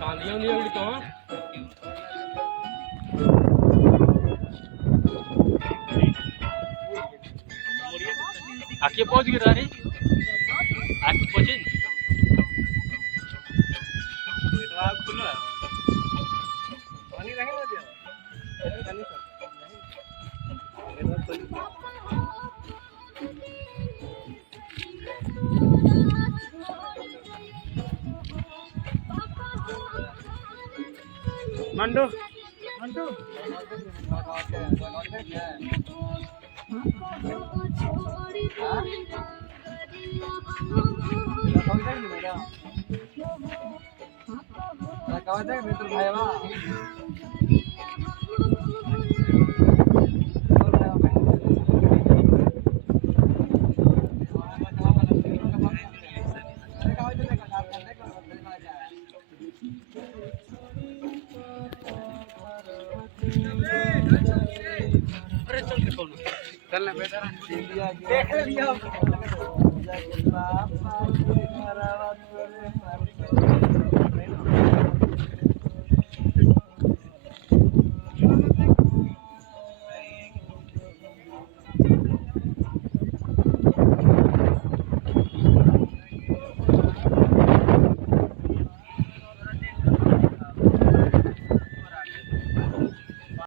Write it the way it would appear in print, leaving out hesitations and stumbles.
कांदियां नहीं अगली तो आके पहुंच गए रे आके पहुंचे बेटा खुला पानी रहे ना दिया पानी मंडो मंडो चलना बेटा देख लिया